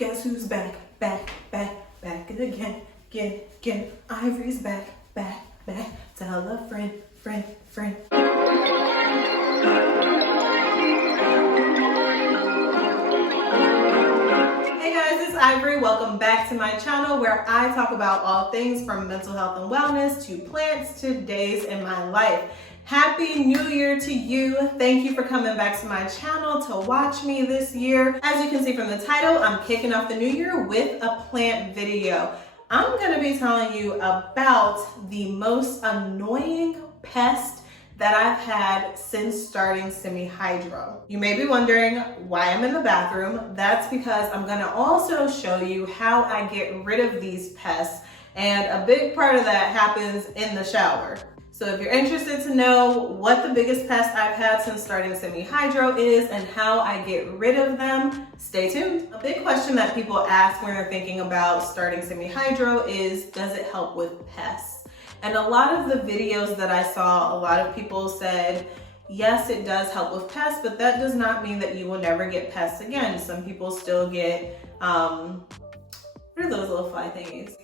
Guess who's back, back, back, back again, again. Ivorie's back, back, back. Tell a friend, friend, friend. Hey guys, it's Ivory. Welcome back to my channel where I talk about all things from mental health and wellness to plants to days in my life. Happy New Year to you. Thank you for coming back to my channel to watch me this year. As you can see from the title, I'm kicking off the new year with a plant video. I'm gonna be telling you about the most annoying pest that I've had since starting semi-hydro. You may be wondering why I'm in the bathroom. That's because I'm gonna also show you how I get rid of these pests, and a big part of that happens in the shower. So if you're interested to know what the biggest pest I've had since starting semi-hydro is and how I get rid of them, stay tuned. A big question that people ask when they're thinking about starting semi-hydro is, does it help with pests? And a lot of the videos that I saw, a lot of people said, yes, it does help with pests, but that does not mean that you will never get pests again. Some people still get, what are those little fly thingies?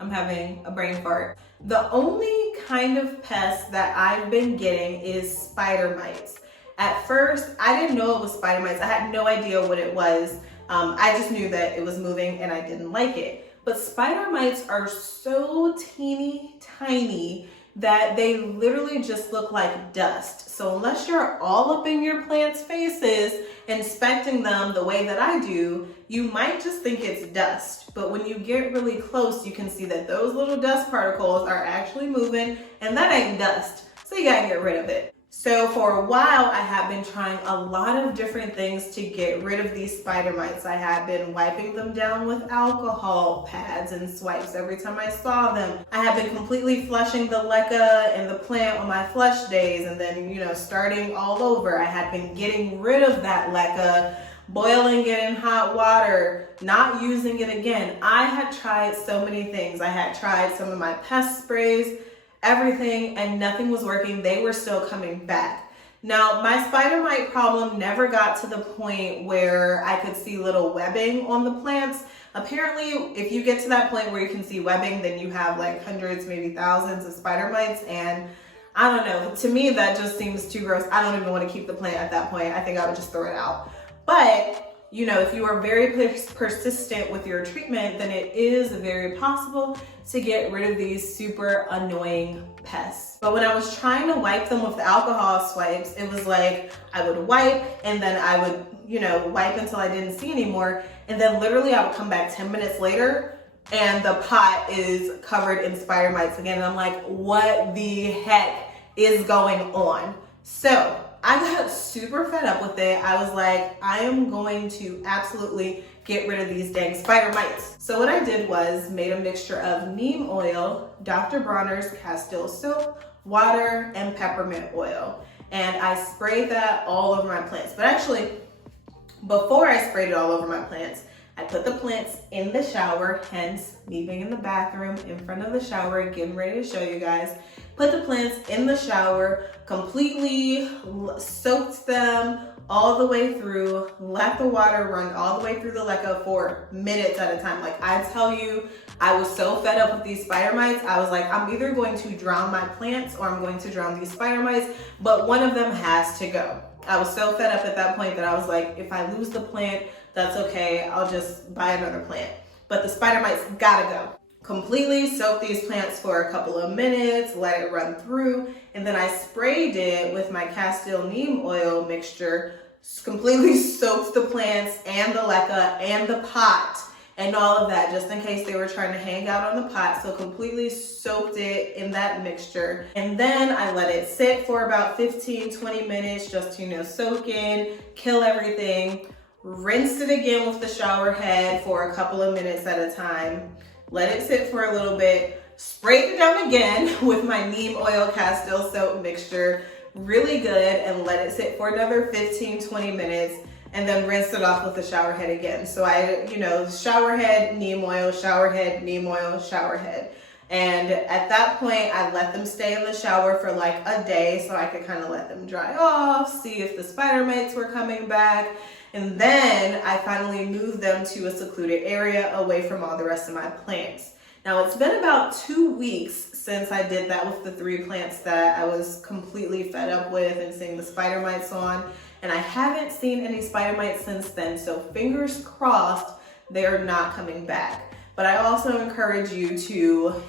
I'm having a brain fart. The only kind of pest that I've been getting is spider mites. At first, I didn't know it was spider mites. I had no idea what it was. I just knew that it was moving and I didn't like it. But spider mites are so teeny tiny that they literally just look like dust. So unless you're all up in your plants' faces, inspecting them the way that I do, you might just think it's dust. But when you get really close, you can see that those little dust particles are actually moving, and that ain't dust. So you gotta get rid of it. So for a while, I have been trying a lot of different things to get rid of these spider mites. I have been wiping them down with alcohol pads and swipes every time I saw them. I have been completely flushing the leca and the plant on my flush days, and then, starting all over. I had been getting rid of that leca, boiling it in hot water, not using it again. I had tried so many things. I had tried some of my pest sprays, everything, and nothing was working. They were still coming back. Now, my spider mite problem never got to the point where I could see little webbing on the plants. Apparently, if you get to that point where you can see webbing, then you have like hundreds, maybe thousands of spider mites, and I don't know. To me, that just seems too gross. I don't even want to keep the plant at that point. I think I would just throw it out. But if you are very persistent with your treatment, then it is very possible to get rid of these super annoying pests. But when I was trying to wipe them with the alcohol swipes, it was like I would wipe and then I would, wipe until I didn't see anymore. And then literally I would come back 10 minutes later and the pot is covered in spider mites again. And I'm like, what the heck is going on? So I got super fed up with it. I was like, I am going to absolutely get rid of these dang spider mites. So what I did was made a mixture of neem oil, Dr. Bronner's Castile soap, water, and peppermint oil. And I sprayed that all over my plants. But actually, before I sprayed it all over my plants, I put the plants in the shower, hence me being in the bathroom in front of the shower, getting ready to show you guys. Put the plants in the shower, completely soaked them all the way through, let the water run all the way through the leca for minutes at a time. Like I tell you, I was so fed up with these spider mites. I was like, I'm either going to drown my plants or I'm going to drown these spider mites, but one of them has to go. I was so fed up at that point that I was like, if I lose the plant, that's okay. I'll just buy another plant. But the spider mites gotta go. Completely soak these plants for a couple of minutes, let it run through, and then I sprayed it with my Castile neem oil mixture, completely soaked the plants and the leca and the pot and all of that, just in case they were trying to hang out on the pot. So completely soaked it in that mixture. And then I let it sit for about 15-20 minutes just to, soak in, kill everything. Rinsed it again with the shower head for a couple of minutes at a time. Let it sit for a little bit, sprayed it down again with my neem oil Castile soap mixture, really good, and let it sit for another 15-20 minutes, and then rinsed it off with the shower head again. So I, shower head, neem oil, shower head, neem oil, shower head. And at that point, I let them stay in the shower for like a day so I could kind of let them dry off, see if the spider mites were coming back. And then I finally moved them to a secluded area away from all the rest of my plants. Now it's been about 2 weeks since I did that with the 3 plants that I was completely fed up with and seeing the spider mites on. And I haven't seen any spider mites since then. So fingers crossed, they are not coming back. But I also encourage you to,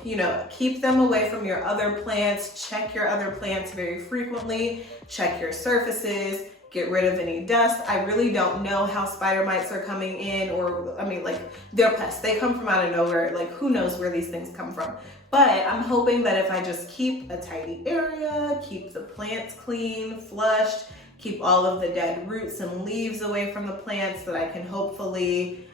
keep them away from your other plants, check your other plants very frequently, check your surfaces, get rid of any dust. I really don't know how spider mites are coming in, or they're pests. They come from out of nowhere. Like, who knows where these things come from. But I'm hoping that if I just keep a tidy area, keep the plants clean, flushed, keep all of the dead roots and leaves away from the plants, that I can hopefully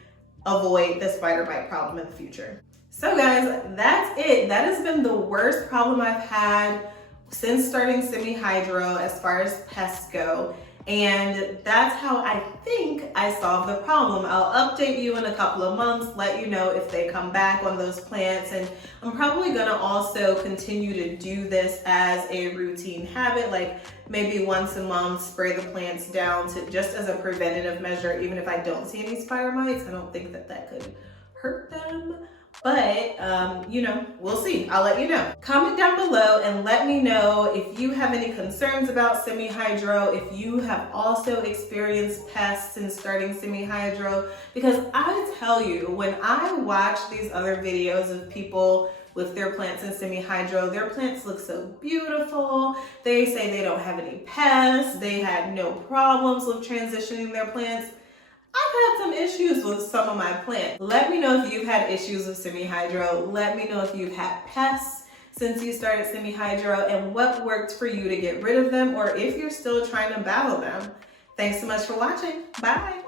avoid the spider mite problem in the future. So guys, that's it. That has been the worst problem I've had since starting semi-hydro as far as pests go. And that's how I think I solved the problem. I'll update you in a couple of months, let you know if they come back on those plants. And I'm probably gonna also continue to do this as a routine habit, like maybe once a month, spray the plants down to just as a preventative measure. Even if I don't see any spider mites, I don't think that could hurt them. But, we'll see. I'll let you know. Comment down below and let me know if you have any concerns about semi-hydro, if you have also experienced pests in starting semi-hydro. Because I tell you, when I watch these other videos of people with their plants in semi-hydro, their plants look so beautiful. They say they don't have any pests. They had no problems with transitioning their plants. I've had some issues with some of my plants. Let me know if you've had issues with semi-hydro. Let me know if you've had pests since you started semi-hydro and what worked for you to get rid of them, or if you're still trying to battle them. Thanks so much for watching. Bye.